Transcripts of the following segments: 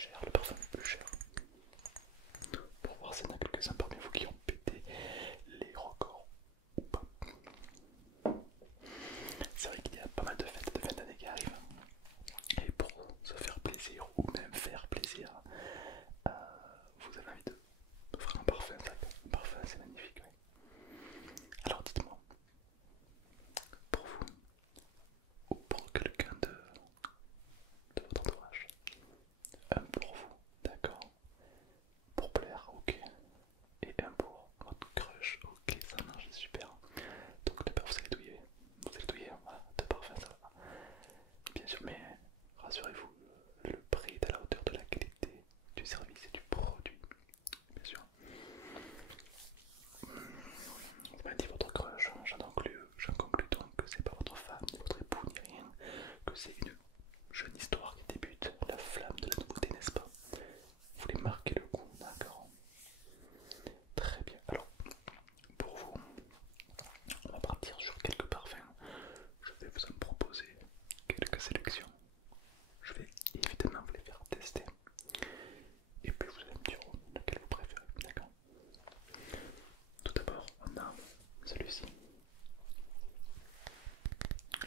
cher, le parfum le plus cher. Pour voir s'il y en a quelques-uns parmi vous qui ont pété les records ou pas. C'est vrai qu'il y a pas mal de fêtes de fin d'année qui arrivent. Et pour se faire plaisir ou même faire plaisir, vous avez envie de faire un parfum. Un parfum c'est magnifique. Ouais. Alors dites-moi, pour vous ou pour quelqu'un de votre entourage, un pour vous, d'accord, pour plaire, ok, et un pour votre crush, ok, ça marche, c'est super. Donc d'abord vous allez douiller, voilà, de parfum, ça va. Bien sûr, mais rassurez-vous, le prix est à la hauteur de la qualité du service et du produit, bien sûr. Vous m'avez dit votre crush, j'en conclus donc que c'est pas votre femme, ni votre époux, ni rien, que c'est une jeune histoire qui débute, la flamme de la nouveauté, n'est-ce pas? Vous voulez marquer le coup, d'accord? Très bien. Alors, pour vous, on va partir sur quelques parfums. Je vais vous en proposer quelques sélections. Je vais évidemment vous les faire tester. Et puis vous allez me dire lequel vous préférez, d'accord? Tout d'abord, on a celui-ci,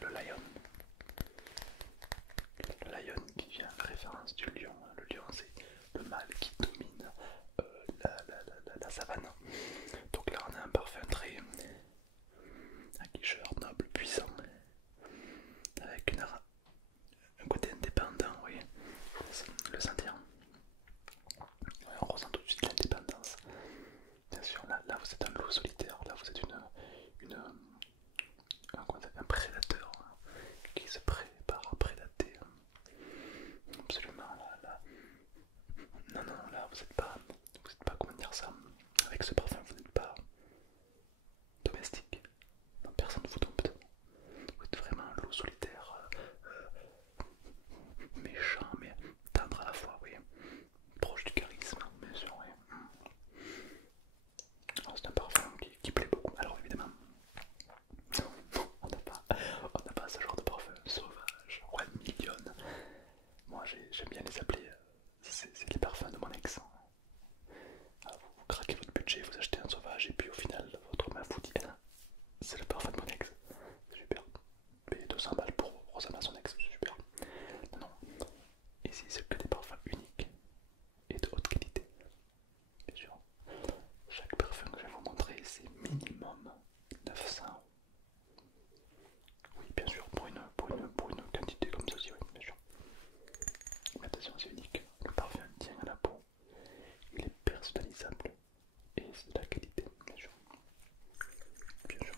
le Lion. Le Lion qui vient en référence du lion. Le lion, c'est le mâle qui domine la savane. Donc là, on a un parfum très aguicheur, noble, puissant, avec un côté indépendant, vous voyez, le sentir. Ouais, on ressent tout de suite l'indépendance. Bien sûr, là vous êtes un loup solitaire, là vous êtes un prédateur qui se prépare à prédater. Absolument, là. Non, non, là vous êtes pas, comment dire ça, avec ce parfum vous n'êtes pas domestique. Non, personne ne vous dompte. Vous êtes vraiment un loup solitaire, méchant mais tendre à la fois, oui. Proche du charisme, bien sûr, oui. Alors c'est un parfum qui plaît beaucoup. Alors évidemment, on n'a pas ce genre de parfum sauvage, ouais, mignonne. Moi j'aime bien les appeler, c'est les parfums de mon ex. Alors, vous craquez votre budget, vous achetez un sauvage et puis au final votre meuf vous dit ah, c'est le parfum de mon ex. C'est super. Payez 200 balles pour ressembler à son ex, c'est super. Non, non. Ici c'est que des parfums uniques et de haute qualité. Bien sûr. Chaque parfum que je vais vous montrer c'est minimum 900. Oui, bien sûr, pour une quantité comme ceci, oui, bien sûr. Mais attention, c'est unique. Le parfum tient à la peau. Il est personnalisable. Et c'est de la qualité, bien sûr. Bien sûr.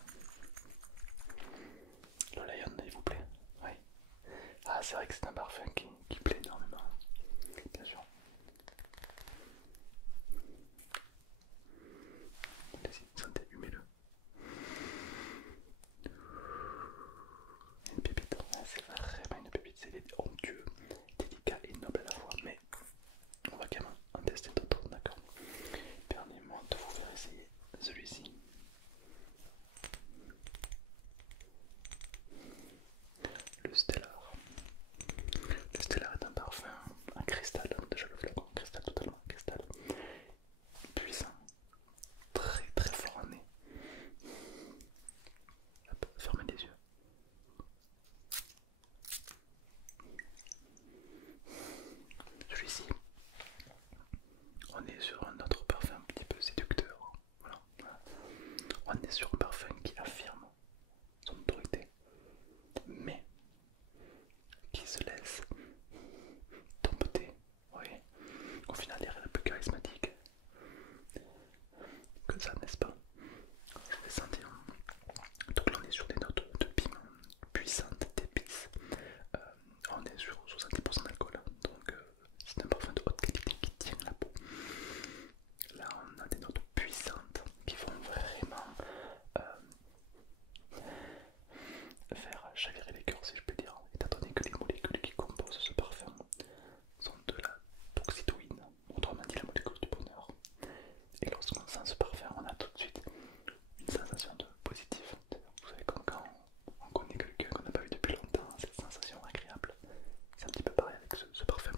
Le Lion, il vous plaît? Oui. Ah, c'est vrai que c'est un parfum qui plaît énormément. Bien sûr. Allez-y, sentez, humez-le. Une pépite, c'est vraiment une pépite, c'est onctueux, délicat et noble à la fois, mais on va quand même en tester d'autres, d'accord? Permettez-moi de vous faire essayer celui-ci. Le Stellar. Le Stellar est un parfum en cristal, déjà le flacon en cristal, totalement en cristal, puissant, très très fort en nez. Hop, fermez les yeux. Celui-ci, on est sur un autre parfum un petit peu séducteur. Voilà. On est sur un parfum qui affirme son autorité, mais qui se laisse dompter. Oui. Au final, il y a rien de plus charismatique que ça, n'est-ce pas? Je vais sentir. Donc là, on est sur des notes de piment puissantes, d'épices. On est sur 70% d'alcool, donc c'est un parfum de haute qualité qui tient la peau. Là, on a des notes puissantes qui vont vraiment faire chavirer les cœurs, si je peux dire, étant donné que les molécules qui composent ce parfum sont de la toxitoïne, autrement dit la molécule du bonheur. Et lorsqu'on sent ce parfum, on a tout de suite une sensation de positif. Vous savez, comme quand on connaît quelqu'un qu'on n'a pas vu depuis longtemps, cette sensation agréable. C'est un petit peu pareil avec ce parfum.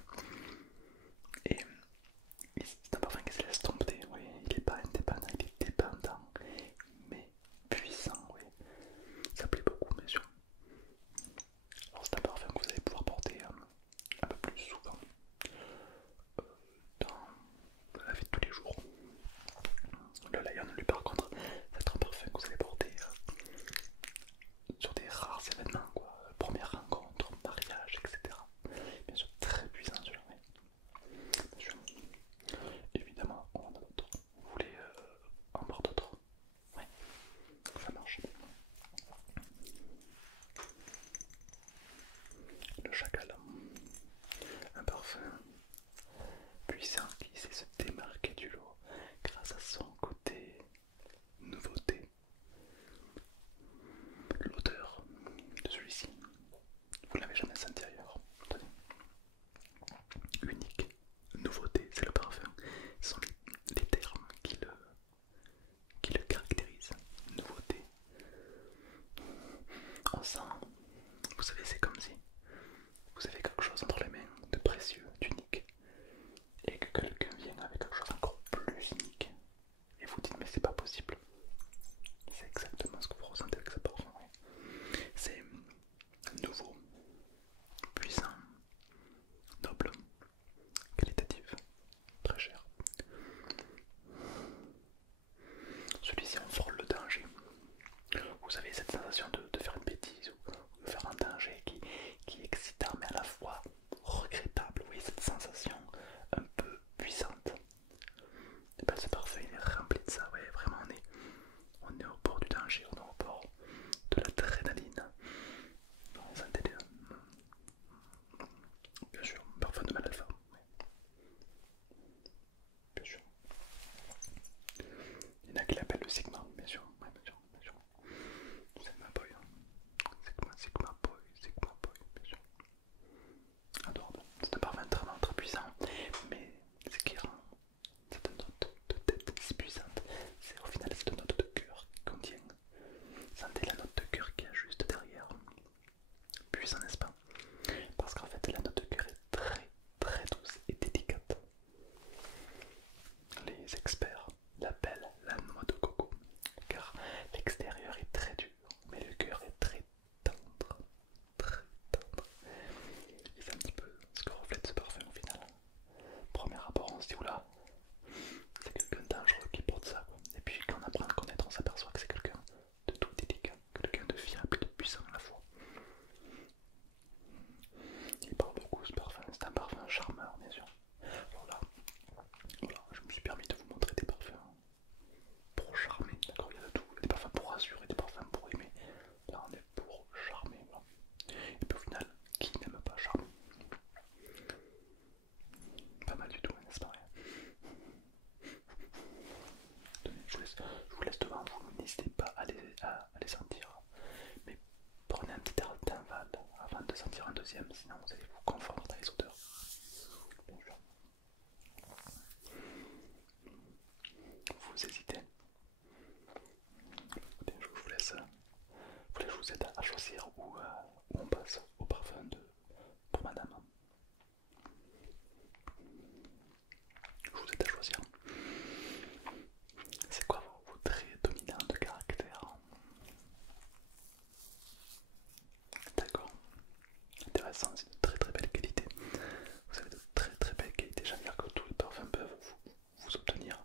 je vous laisse devant vous, n'hésitez pas à les sentir. Mais prenez un petit intervalle avant de sentir un deuxième, sinon vous allez vous confondre dans les odeurs. Bien sûr. Vous hésitez. Écoutez, je vous laisse. Vous voulez que je vous aide à choisir où on passe au parfum pour madame. Je vous aide à choisir. C'est quoi vos traits dominants de caractère? D'accord. Intéressant, c'est de très belles qualités. Vous avez de très belles qualités. J'admire que tous les parfums peuvent vous obtenir.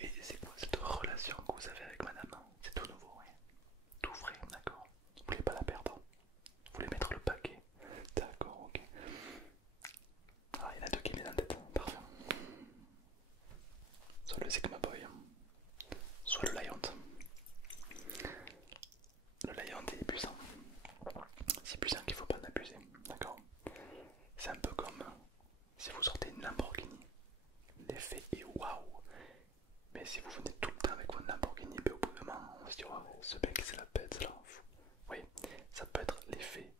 Et c'est quoi cette relation que vous avez avec madame? C'est tout nouveau, oui. Tout frais, d'accord. Vous voulez pas la perdre? Vous voulez mettre le paquet? D'accord, ok. Ah, il y en a deux qui me viennent en tête. Parfait. Soit le Sigma Boy, soit le Lion. Le Lion il est puissant. Si puissant qu'il ne faut pas en abuser, d'accord? C'est un peu comme si vous sortez une Lamborghini. L'effet est waouh. Mais si vous venez tout le temps avec votre Lamborghini, ben au bout d'un moment, on va se dire oh, ce mec c'est la bête, c'est là. Oui, ça peut être l'effet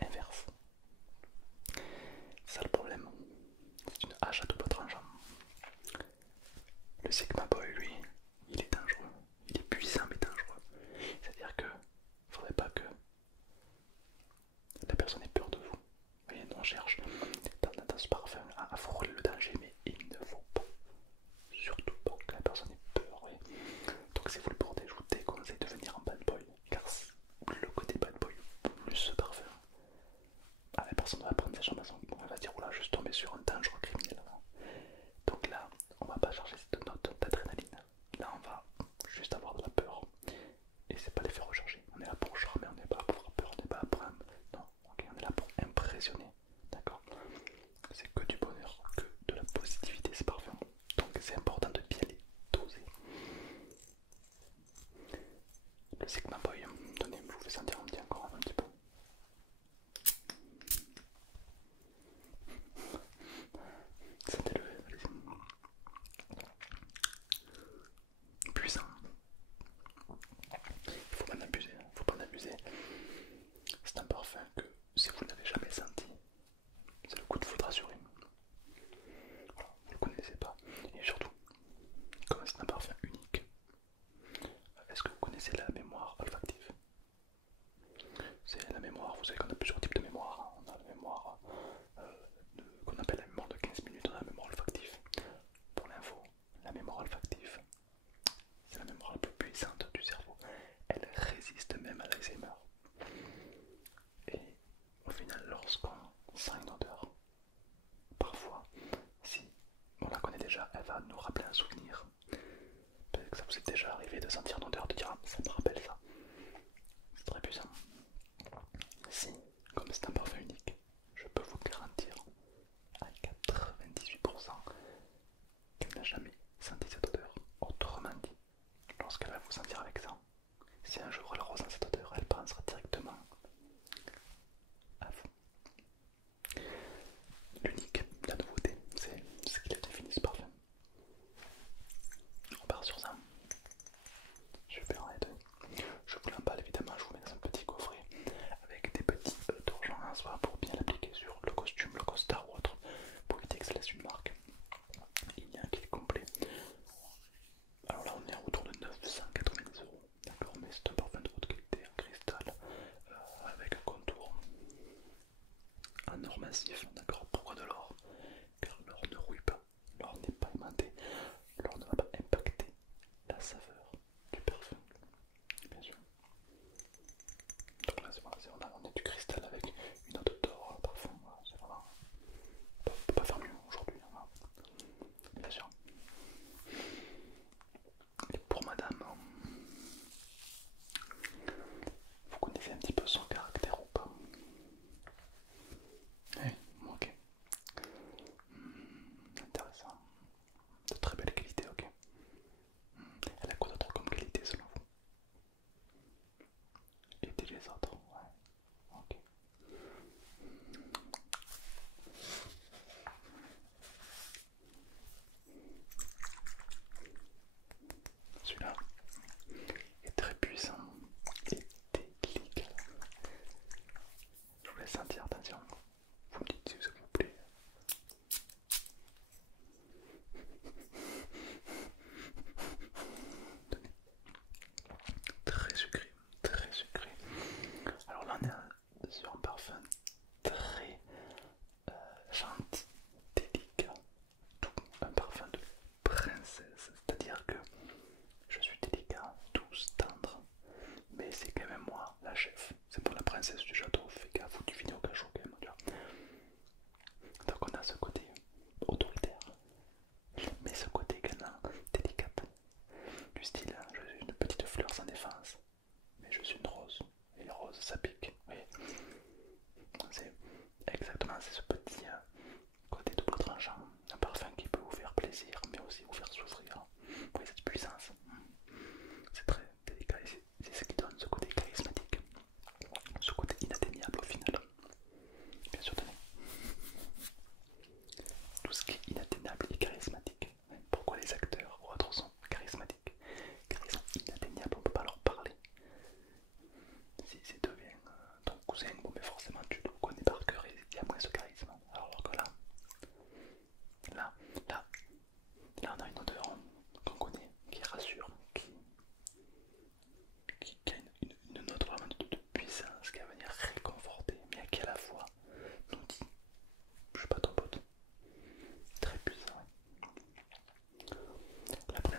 inverse. C'est ça le problème. C'est une hache à double tranchant. Le Sigma Boy, lui, il est dangereux. Il est puissant mais dangereux. C'est-à-dire que faudrait pas que la personne ait peur de vous. Vous voyez, nous on cherche dans ce parfum à frôler le danger, mais il ne faut pas, surtout pas que la personne ait peur. Oui. Donc si vous le portez, je vous déconseille de venir en bad boy, car le côté bad boy plus ce parfum, la personne va prendre sa chambre à son, elle va dire oula, je suis tombé sur un dangereux criminel. Donc là, on va pas chercher cette note d'adrénaline. Là, on va juste avoir de la peur. Et c'est pas les faire rechercher. On est là pour charmer, on n'est pas là pour avoir peur, on n'est pas là pour... Non, ok, on est là pour impressionner. D'accord? C'est que du bonheur, que de la positivité, c'est parfait. Donc c'est important de bien les doser. Le Sigma Boy, donnez, vous faites sentir un petit encore un petit peu. Sentez-le, allez-y. Puissant. Il faut pas en abuser, faut pas en abuser. C'est un parfum que si vous n'avez jamais senti, c'est le coup de foudre assuré. Voilà, vous ne le connaissez pas. Et surtout, comme c'est un parfum unique, est-ce que vous connaissez la mémoire olfactive? C'est la mémoire, vous savez qu'on a plusieurs types de mémoire. On a la mémoire qu'on appelle la mémoire de 15 minutes, on a la mémoire olfactive. Pour l'info, la mémoire olfactive, c'est la mémoire la plus puissante du cerveau. Elle résiste même à l'Alzheimer. Et au final, lorsqu'on sent une odeur, parfois, si on la connaît déjà, elle va nous rappeler un souvenir. Peut-être que ça vous est déjà arrivé de sentir une odeur, de dire ah, ça me rappelle ça. C'est très puissant. Si, comme c'est un parfum unique, je peux vous garantir à 98% qu'elle n'a jamais senti cette odeur. Autrement dit, lorsqu'elle va vous sentir avec ça, si un jour elle ressent cette odeur, elle pensera directement à vous. L'unique, la nouveauté, c'est ce qu'il a défini ce parfum. On part sur ça.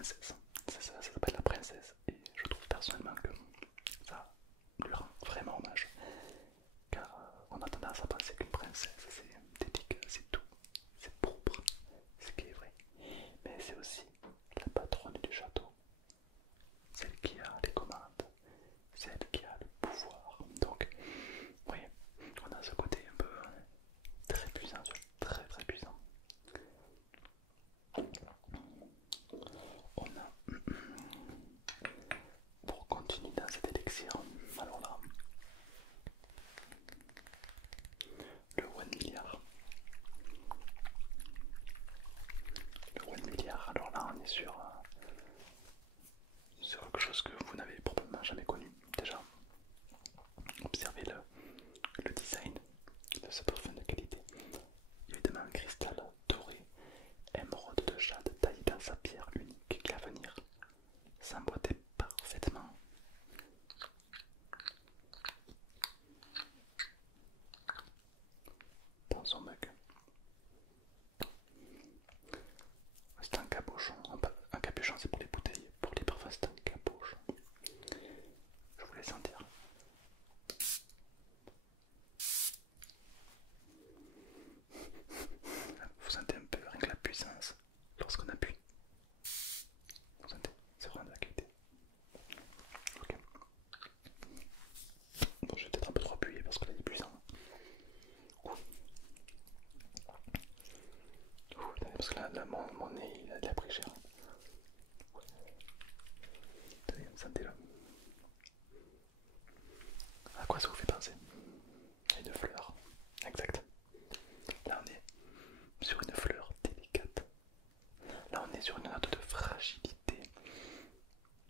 princesse. Ça s'appelle la princesse. Et je trouve personnellement que ça lui rend vraiment hommage. Car on a tendance à penser qu'une princesse c'est délicat, c'est tout, c'est propre, ce qui est vrai. Mais c'est aussi la patronne du château, celle qui a les commandes, celle qui a le pouvoir. Donc, oui, on a ce côté un peu très puissant, très très puissant. On a, pour continuer dans cet élixir, alors là, le one milliard. Le one milliard, alors là on est sur quelque chose que vous n'avez probablement jamais connu. Déjà, observez le design de ce parfum de qualité. Évidemment un cristal doré, émeraude de jade taillé dans sa pierre unique qui va venir s'emboîter parfaitement dans son mug. C'est un capuchon, un capuchon c'est pour les bouteilles, pour les parfums c'est un capuchon. Je vous laisse sentir. Vous sentez un peu rien que la puissance lorsqu'on appuie. Vous sentez, c'est vraiment de la qualité. Ok. Bon, je vais peut-être un peu trop appuyer parce que là il est puissant. Parce que là mon nez il a pris cher. Sentez-le. À quoi ça vous fait penser? À une fleur. Exact. Là on est sur une fleur délicate. Là on est sur une note de fragilité.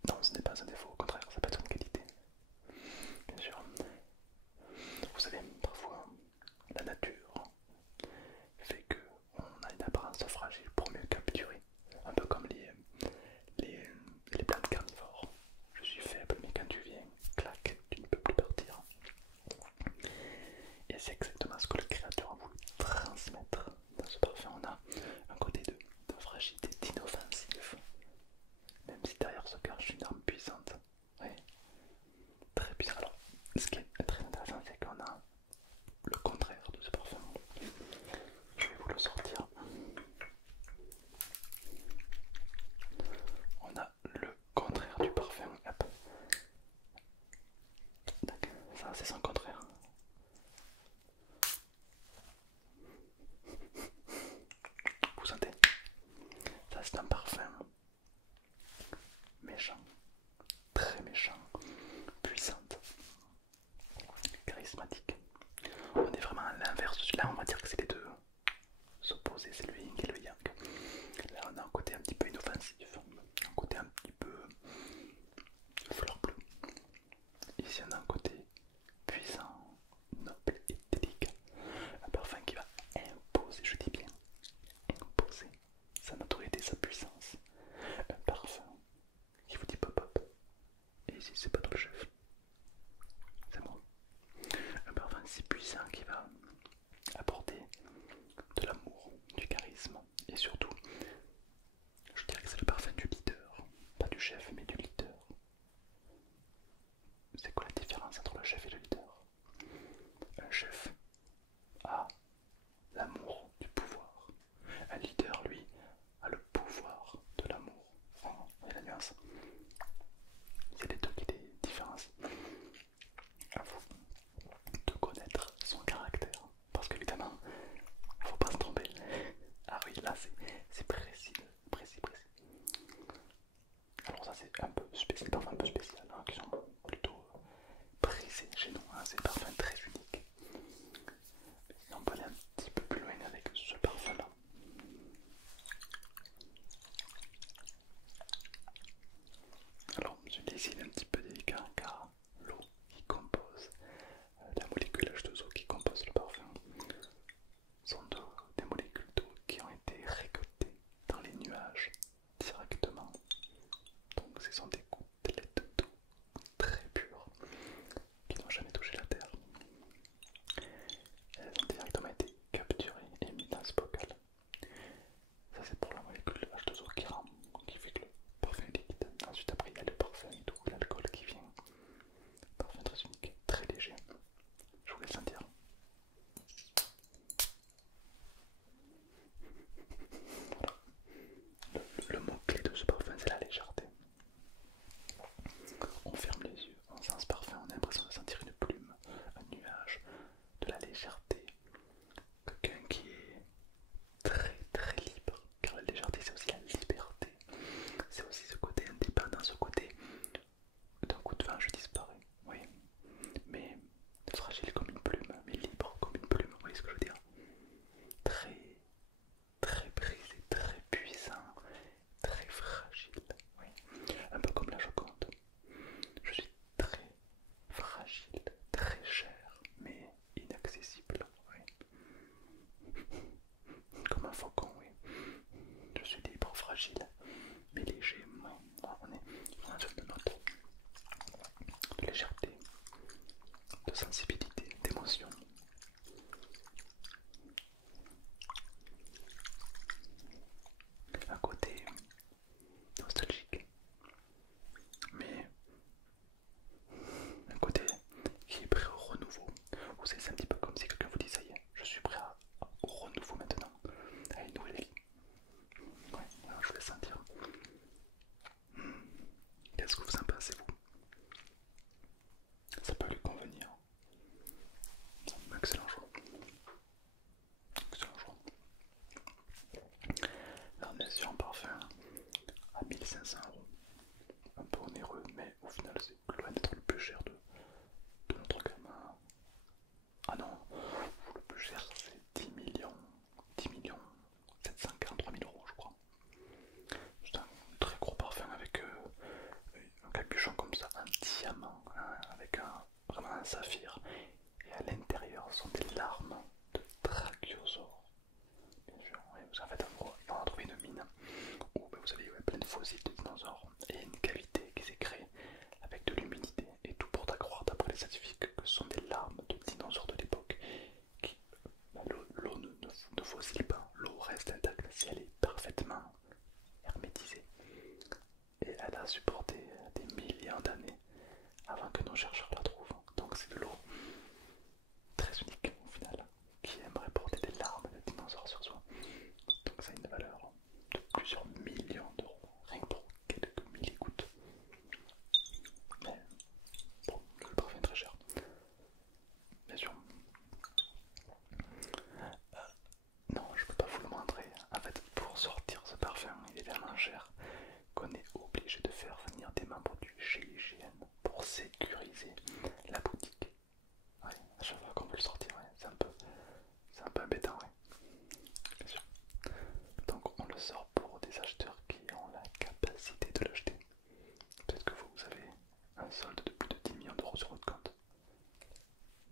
Non, ce n'est pas un défaut, au contraire, ça peut être une qualité. Bien sûr. Vous savez, parfois, la nature fait qu'on a une apparence fragile pour mieux capturer. Un peu comme les plantes carnivores. Je suis faible, mais quand tu viens, clac, tu ne peux plus partir. Et c'est exactement ce que le créateur a voulu transmettre. Dans ce parfum, on a un côté de fragilité, d'inoffensif. Même si derrière se cache une arme puissante. Oui, très puissant. Alors, ce qui est très intéressant, c'est qu'on a le contraire de ce parfum. Je vais vous le sortir. On a le contraire du parfum. Hop. Ça, c'est son contraire. Vous sentez? Ça, c'est un parfum méchant, très méchant, puissante, charismatique. On est vraiment à l'inverse de celui-là, on va dire que c'est les deux opposés, c'est le yin et le yang. Là on a un côté un petit peu inoffensif, un côté un petit peu fleur bleue. Ici on a un côté puissant, noble et délicat. Un parfum qui va imposer, je dis bien imposer sa notoriété, sa puissance. Un parfum qui vous dit pop up. Et ici c'est pas tout le chef. C'est moi. Un parfum si puissant qui va apporter de l'amour, du charisme et surtout, je dirais que c'est le parfum du leader, pas du chef mais du leader. C'est quoi la différence entre le chef et le leader? Un chef a l'amour du pouvoir. Un leader, lui, a le pouvoir de l'amour. Vous voyez la nuance? C'est les deux qui les différencient. À vous de connaître son caractère. Parce qu'évidemment, faut pas se tromper. Ah oui, là c'est précis, précis, précis. Alors ça c'est un peu spécial, un peu spécial, hein, qui sont plutôt prisés chez nous. Hein, c'est des parfums très uniques. Et on peut aller un petit peu plus loin avec ce parfum là. Alors celui-ci il est un petit peu délicat car l'eau qui compose, la molécule H2O qui compose le parfum sont des molécules d'eau qui ont été récoltées dans les nuages directement. Donc ce sont des gouttelettes d'eau très pures qui n'ont jamais touché la terre. de sensibilité, d'émotion. Un côté nostalgique, mais un côté qui est prêt au renouveau. Vous savez, c'est un petit peu comme si quelqu'un vous dit ça y est, je suis prêt au renouveau maintenant, à une nouvelle vie. Ouais, alors je vous laisse sentir. Qu'est-ce que vous en pensez, vous? Ça peut lui convenir. Excellent choix. Excellent choix. Là on est sur un parfum à 1500 €. Un peu onéreux, mais au final c'est loin d'être le plus cher de notre gamme. Ah non, le plus cher c'est 10 millions 743 000 € je crois. C'est un très gros parfum avec un capuchon comme ça, un diamant, hein, avec vraiment un saphir. Et à l'intérieur sont des larmes de Brachiosaure. Bien sûr, oui, parce qu'en fait, on a trouvé une mine où vous avez plein de fossiles de dinosaures et une cavité qui s'est créée avec de l'humidité. Et tout porte à croire, d'après les scientifiques, que ce sont des larmes de dinosaures de l'époque. L'eau ne fossile pas, l'eau reste intacte si elle est parfaitement hermétisée. Et elle a supporté des millions d'années avant que nos chercheurs la trouvent. Donc c'est de l'eau très unique au final, qui aimerait porter des larmes de dinosaures sur soi. Donc ça a une valeur de plusieurs millions d'euros, rien que pour quelques milligouttes. Mais bon, le parfum est très cher. Bien sûr. Non, je peux pas vous le montrer. En fait, pour sortir ce parfum, il est tellement cher qu'on est obligé de faire venir des membres du GIGN pour sécuriser la boutique. Ouais, à chaque fois qu'on veut le sortir, ouais, c'est un peu embêtant, ouais. Bien sûr. Donc on le sort pour des acheteurs qui ont la capacité de l'acheter. Peut-être que vous avez un solde de plus de 10 millions d'euros sur votre compte.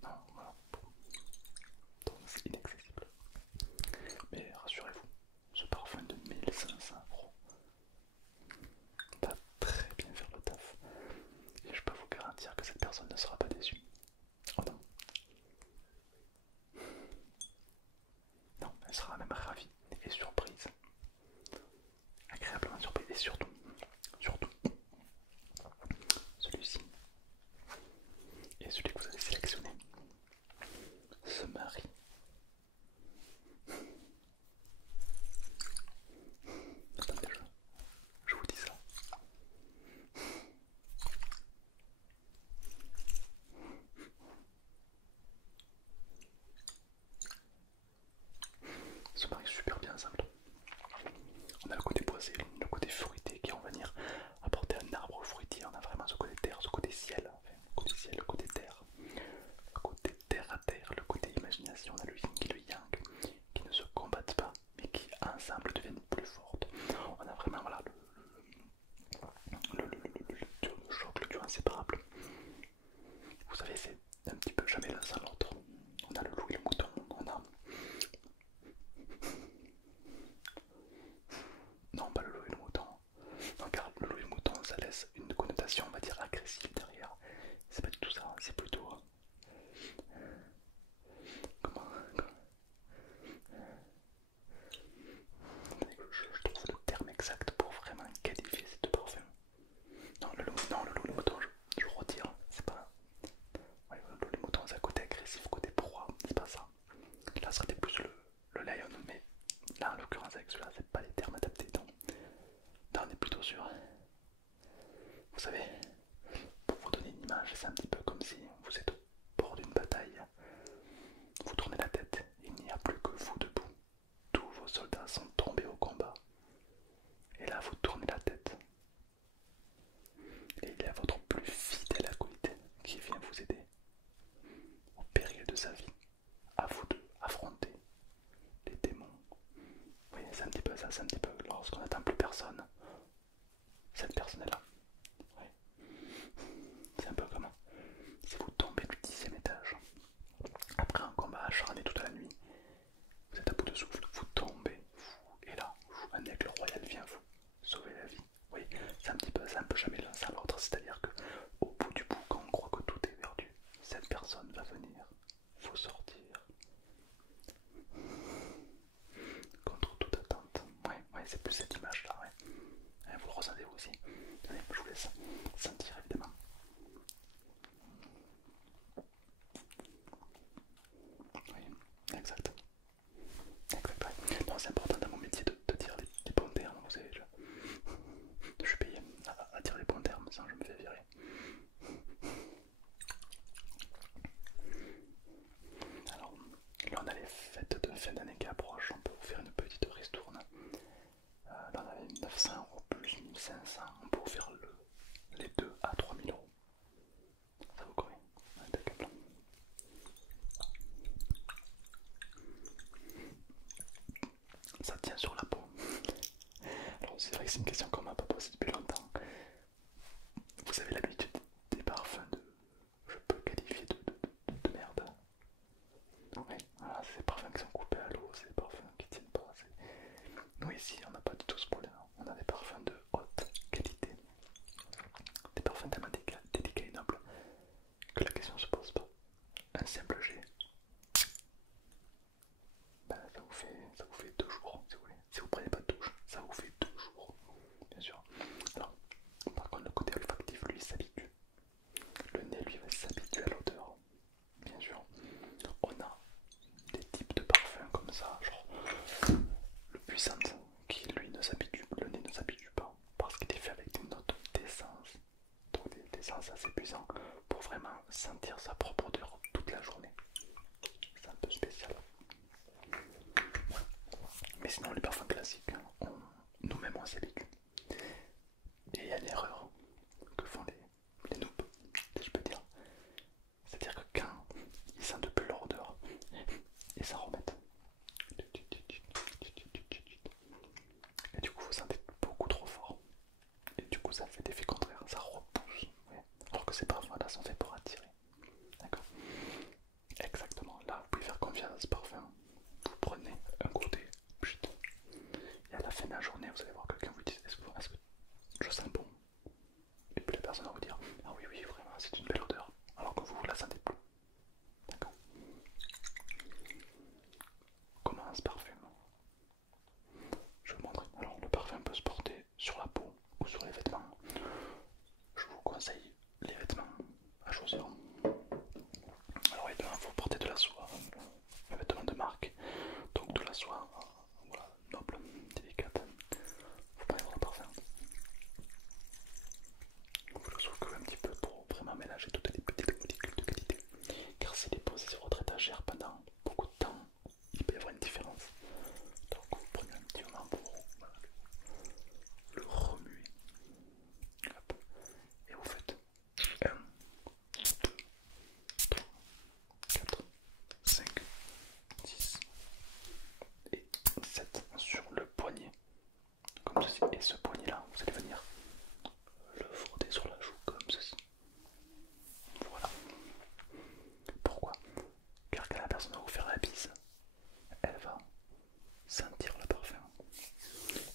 Non, voilà. Donc c'est inaccessible. Mais rassurez-vous, ce parfum de 1500 € va très bien faire le taf. Et je peux vous garantir que cette personne ne sera pas déçue. Oh non. Non, elle sera même ravie et surprise. Agréablement surprise. Et surtout, celui-ci et celui que vous avez sélectionné se marient. Attendez, je vous dis ça. Se marient super bien ensemble. On a le côté boisé, le côté fruité qui vont venir apporter un arbre fruitier. On a vraiment ce côté terre, ce côté ciel, le côté terre. Le côté terre à terre, le côté imagination, on a le yin et le yang qui ne se combattent pas mais qui ensemble deviennent plus fortes. On a vraiment voilà, le choc, le duo inséparable. Vous savez, c'est un petit peu jamais l'un sans l'autre. On a le loup et le mouton, on a... Non, pas le loup et le mouton. Non, car le loup et le mouton, ça laisse une connotation, on va dire, agressive derrière. C'est pas du tout ça, c'est plutôt... Comment je trouve le terme exact pour vraiment qualifier ces deux parfums. Non, le loup et le mouton, je retire. C'est pas... Ouais, le loup et le mouton, c'est un côté agressif, côté proie, c'est pas ça. Là, ce serait plus le lion, mais là, en l'occurrence, avec celui-là, c'est pas les termes adaptés. Donc, là, on est plutôt sur... Vous savez, pour vous donner une image, c'est un petit peu comme si vous êtes au bord d'une bataille. Vous tournez la tête, il n'y a plus que vous debout. Tous vos soldats sont tombés au combat. Et là, vous tournez la tête. Et il y a votre plus fidèle acolyte qui vient vous aider. Au péril de sa vie. À vous de affronter les démons. Oui, c'est un petit peu ça, c'est un petit peu lorsqu'on n'attend plus personne. Cette personne est là. Ouais. C'est un peu comme si vous tombez du 10e étage. Après un combat acharné toute la nuit, vous êtes à bout de souffle, vous tombez, et là, un aigle royal vient vous sauver la vie. Oui, c'est un peu jamais l'un sans l'autre, c'est-à-dire que au bout du bout, quand on croit que tout est perdu, cette personne personne va venir vous sortir contre toute attente. Ouais, c'est plus cette image là, ouais. Vous le ressentez vous aussi. Allez, je vous laisse sentir évidemment. Oui, exact. Exact, ouais. Non, c'est important dans mon métier de dire les bons termes, vous savez. Je suis payé à dire les bons termes, sinon je me fais virer. Alors, là on a les fêtes de fin d'année qui approchent, on peut vous faire une petite ristourne. Là on avait 900 € plus 1500, on peut vous faire les deux à 3000 €. Ça vous convient? Impeccable. Ça tient sur la peau. Alors c'est vrai que c'est une question qu'on m'a pas posée depuis longtemps. Vous avez l'habitude des parfums je peux qualifier de merde. Oui, voilà, c'est des parfums qui sont coupés à l'eau, c'est des parfums qui tiennent pas. Nous ici, on n'a pas du tout ce problème. On a des parfums de haute qualité, des parfums tellement délicats et nobles que la question se pose pas. Un simple jet, ben, ça vous fait 2 jours si vous voulez. Si vous prenez pas de douche, ça vous fait 2 jours, bien sûr. Alors, par contre, le côté olfactif, lui, s'habitue. Le nez, lui, va s'habituer à l'odeur, bien sûr. On a des types de parfums comme ça, genre le puissant, qui lui ne s'habitue, le nez ne s'habitue pas, parce qu'il est fait avec des notes d'essence, donc des essences assez puissantes, pour vraiment sentir sa propre odeur toute la journée. C'est un peu spécial. Mais sinon, les parfums classiques, nous-mêmes on s'habitue. Et il y a une erreur que font les noobs, si je peux dire. C'est-à-dire que quand ils sentent plus leur odeur, ils s'en remettent. Et du coup, vous sentez beaucoup trop fort. Et du coup, ça fait l'effet contraire, ça repousse. Ouais. Alors que ces parfums-là sont faits pour attirer. D'accord? Exactement. Là, vous pouvez faire confiance à ce parfum. Vous prenez un côté, chut. Et à la fin de la journée, vous allez voir quelqu'un vous dit est-ce que je sens bon? Et puis la personne va vous dire ah oui, oui, vraiment, c'est une belle odeur. Alors que vous la sentez plus. D'accord? Comment se parfume? Je vais vous montrer. Alors, le parfum peut se porter sur la peau ou sur les vêtements. Je vous conseille les vêtements à choisir. Alors, évidemment, vous portez de la soie, un vêtement de marque, donc de la soie voilà, noble, délicate. Vous prenez votre parfum, vous le soufflez un petit peu pour vraiment mélanger toutes les petites molécules de qualité. Car si les posez sur votre étagère pendant beaucoup de temps, il peut y avoir une différence. Donc, vous prenez un petit moment pour voilà, le remuer. Hop. Et vous faites 1, 2, 3, 4, 5, 6 et 7 sur le poignet, comme ceci. Et ce poignet là, vous allez venir le frotter sur la joue comme ceci. Voilà. Pourquoi? Car quand la personne va vous faire la bise, elle va sentir le parfum.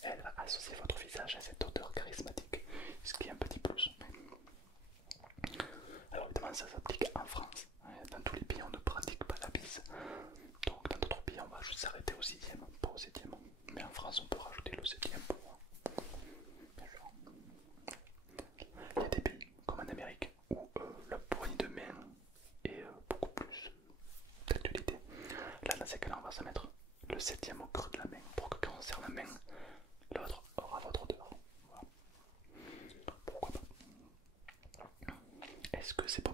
Elle va associer votre visage à cette odeur charismatique, ce qui est un petit plus. Alors évidemment ça s'applique en France. Dans tous les pays on ne pratique pas la bise. Donc dans d'autres pays on va juste s'arrêter au 6ème, pas au 7ème. Mais en France on peut rajouter le 7ème pour... Bien sûr. Il y a des pays comme en Amérique où la poignée de main est beaucoup plus d'actualité. Là dans ces cas-là on va se mettre le 7ème au creux de la main pour que quand on serre la main, l'autre aura votre odeur. Voilà. Pourquoi pas? Est-ce que c'est bon